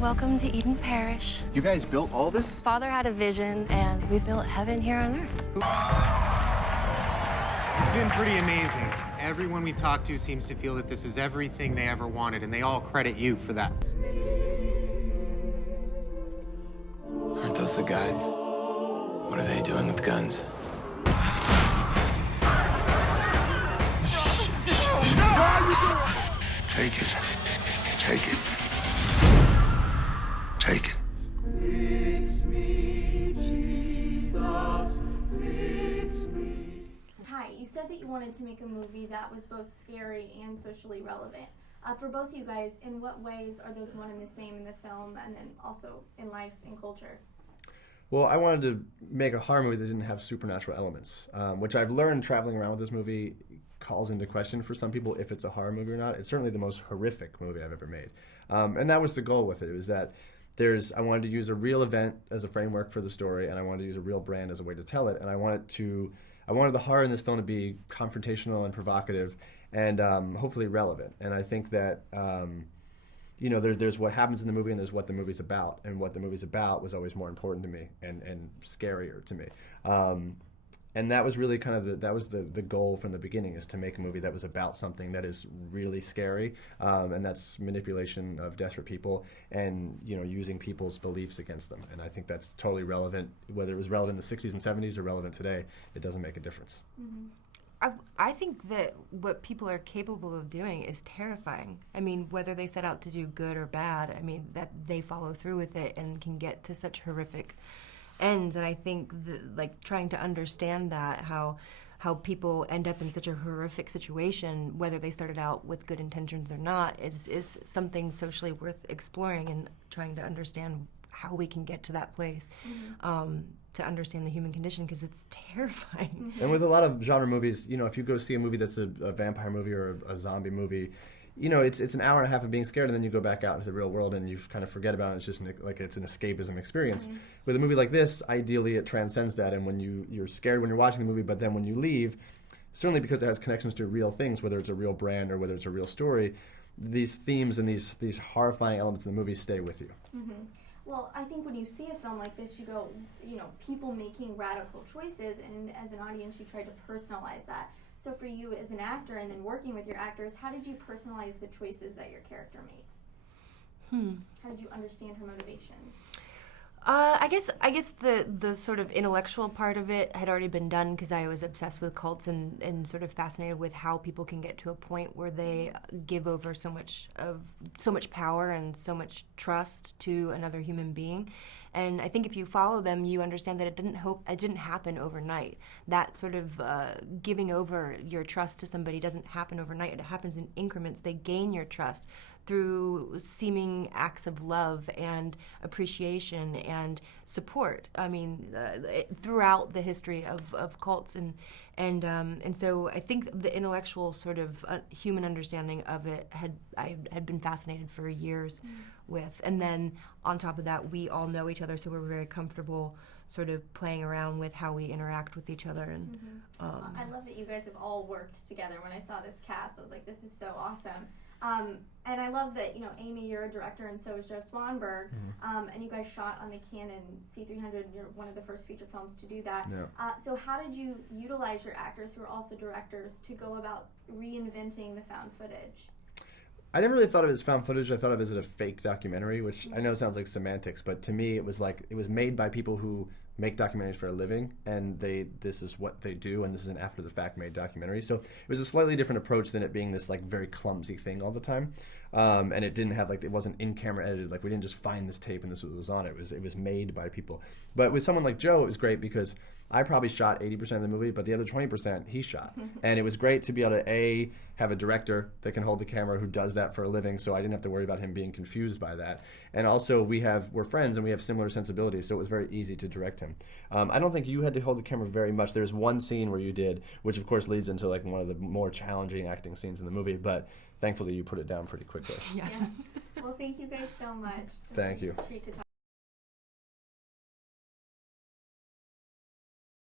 Welcome to Eden Parish. You guys built all this? Father had a vision, and we built heaven here on earth. It's been pretty amazing. Everyone we talked to seems to feel that this is everything they ever wanted, and they all credit you for that. Aren't those the guides? What are they doing with guns? Take it. Take it. Take it. Fix me, Jesus, fix me. Ty, you said that you wanted to make a movie that was both scary and socially relevant. For both of you guys, in what ways are those one and the same in the film and then also in life and culture? Well, I wanted to make a horror movie that didn't have supernatural elements, which I've learned traveling around with this movie calls into question for some people if it's a horror movie or not. It's certainly the most horrific movie I've ever made. And that was the goal with it. It was that I wanted to use a real event as a framework for the story, and I wanted to use a real brand as a way to tell it. And I wanted the horror in this film to be confrontational and provocative and hopefully relevant. And I think that there's what happens in the movie and there's what the movie's about. And what the movie's about was always more important to me and scarier to me. And that was really kind of the goal from the beginning, is to make a movie that was about something that is really scary, and that's manipulation of desperate people and using people's beliefs against them. And I think that's totally relevant, whether it was relevant in the 60s and 70s or relevant today. It doesn't make a difference. Mm-hmm. I think that what people are capable of doing is terrifying. I mean, whether they set out to do good or bad, I mean, that they follow through with it and can get to such horrific ends. And I think trying to understand that, how people end up in such a horrific situation, whether they started out with good intentions or not, is something socially worth exploring and trying to understand how we can get to that place. Mm-hmm. To understand the human condition, because it's terrifying. Mm-hmm. And with a lot of genre movies, if you go see a movie that's a vampire movie or a zombie movie, it's an hour and a half of being scared, and then you go back out into the real world and you kind of forget about it. It's just it's an escapism experience. Mm-hmm. With a movie like this, ideally it transcends that, and when you're scared when you're watching the movie, but then when you leave, certainly because it has connections to real things, whether it's a real brand or whether it's a real story, these themes and these horrifying elements in the movie stay with you. Mm-hmm. Well, I think when you see a film like this, you go, people making radical choices, and as an audience, you try to personalize that. So for you as an actor and then working with your actors, how did you personalize the choices that your character makes? How did you understand her motivations? I guess the sort of intellectual part of it had already been done, because I was obsessed with cults and sort of fascinated with how people can get to a point where they give over so much power and so much trust to another human being. And I think if you follow them, you understand that it didn't happen overnight. That sort of giving over your trust to somebody doesn't happen overnight. It happens in increments. They gain your trust through seeming acts of love and appreciation and support. I mean, throughout the history of cults, and so I think the intellectual sort of human understanding of it I had been fascinated for years with. And then on top of that, we all know each other, so we're very comfortable sort of playing around with how we interact with each other. And I love that you guys have all worked together. When I saw this cast, I was like, this is so awesome. And I love that, Amy, you're a director, and so is Joe Swanberg, and you guys shot on the Canon C300. You're one of the first feature films to do that. Yeah. So how did you utilize your actors, who are also directors, to go about reinventing the found footage? I never really thought of it as found footage. I thought of it as a fake documentary, which I know sounds like semantics, but to me it was made by people who make documentaries for a living, and this is what they do, and this is an after-the-fact made documentary. So it was a slightly different approach than it being this very clumsy thing all the time. And it didn't have it wasn't in-camera edited. We didn't just find this tape and this was on it. It was made by people. But with someone like Joe, it was great because I probably shot 80% of the movie, but the other 20% he shot. And it was great to be able to have a director that can hold the camera who does that for a living, so I didn't have to worry about him being confused by that. And also we're friends and we have similar sensibilities, so it was very easy to direct him. I don't think you had to hold the camera very much. There's one scene where you did, which of course leads into one of the more challenging acting scenes in the movie, but thankfully you put it down pretty quickly. Yeah. Well, thank you guys so much. Thank you. Treat to talk.